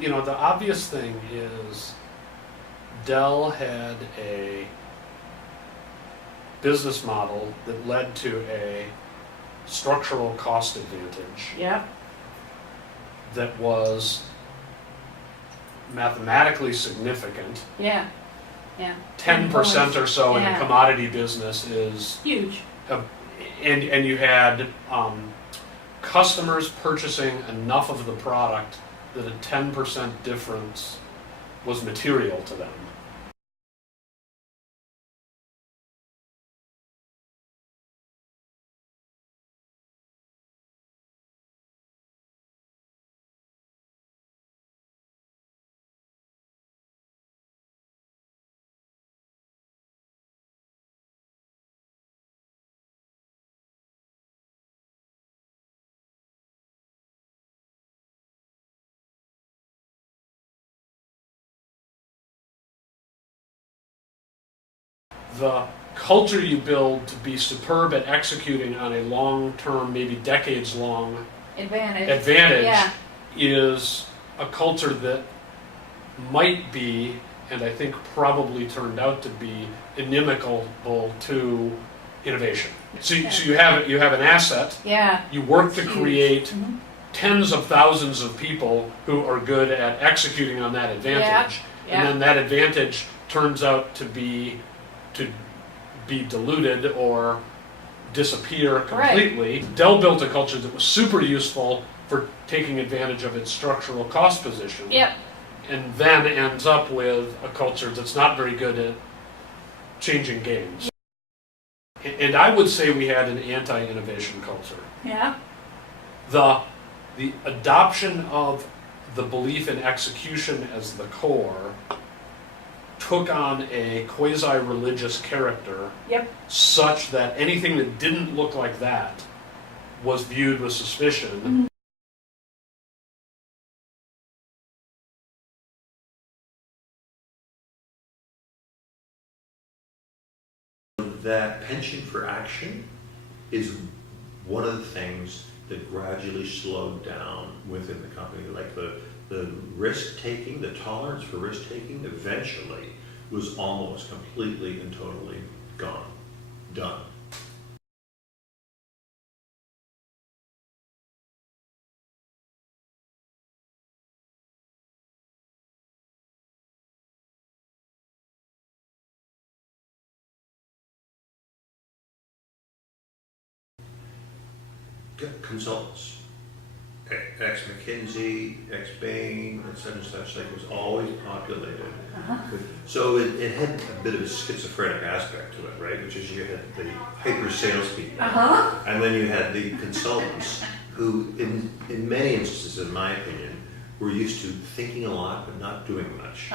the obvious thing is Dell had a business model that led to a structural cost advantage Yep. that was mathematically significant. Yeah. Yeah. 10% or so in a Yeah. commodity business is, Huge. and you had customers purchasing enough of the product that a 10% difference was material to them. The culture you build to be superb at executing on a long-term, maybe decades-long advantage Yeah. is a culture that might be, and I think probably turned out to be, inimical to innovation. So you have an asset. Yeah. You work to create Mhm. tens of thousands of people who are good at executing on that advantage, Yeah. and then that advantage turns out to be diluted or disappear completely. Right. Dell built a culture that was super useful for taking advantage of its structural cost position, Yep. and then ends up with a culture that's not very good at changing games. And I would say we had an anti-innovation culture. Yeah. The adoption of the belief in execution as the core took on a quasi-religious character Yep. such that anything that didn't look like that was viewed with suspicion. That penchant for action is one of the things that gradually slowed down within the company. Like the risk taking, the tolerance for risk taking eventually was almost completely and totally gone, done. Consultants, ex-McKinsey, ex-Bain, and such and such, like, was always populated. So it had a bit of a schizophrenic aspect to it, right? Which is you had the hyper salespeople, and then you had the consultants who, in many instances, in my opinion, were used to thinking a lot but not doing much.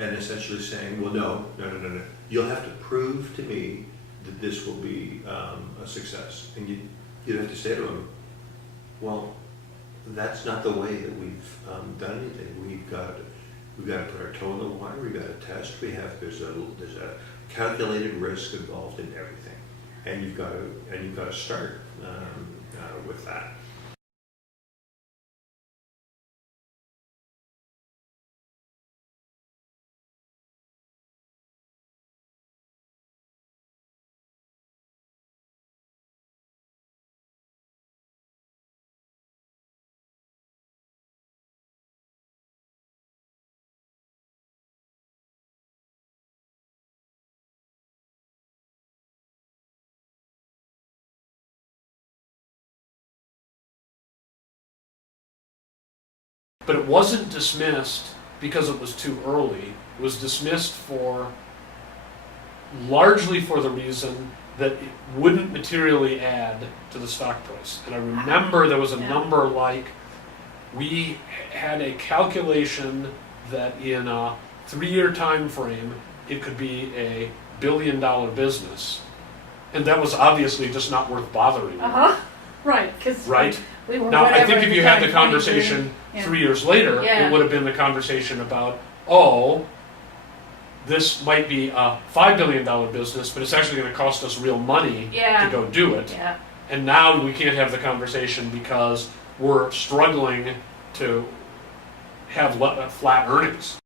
And essentially saying, well, no, you'll have to prove to me that this will be a success. And you'd have to say to them, well, that's not the way that we've done anything. We've got to put our toe in the water. We've got to test. There's a calculated risk involved in everything, and you've got to start with that. But it wasn't dismissed because it was too early. It was dismissed largely for the reason that it wouldn't materially add to the stock price. And I remember there was a number like, we had a calculation that in a 3-year time frame, it could be a $1 billion business. and that was obviously just not worth bothering. Uh-huh, right, because. Right? We were Now, I whatever think if at you had time, the 23. conversation Yeah. 3 years later, Yeah. it would have been the conversation about, oh, this might be a $5 billion business, but it's actually going to cost us real money Yeah. to go do it. Yeah, And now we can't have the conversation because we're struggling to have flat earnings.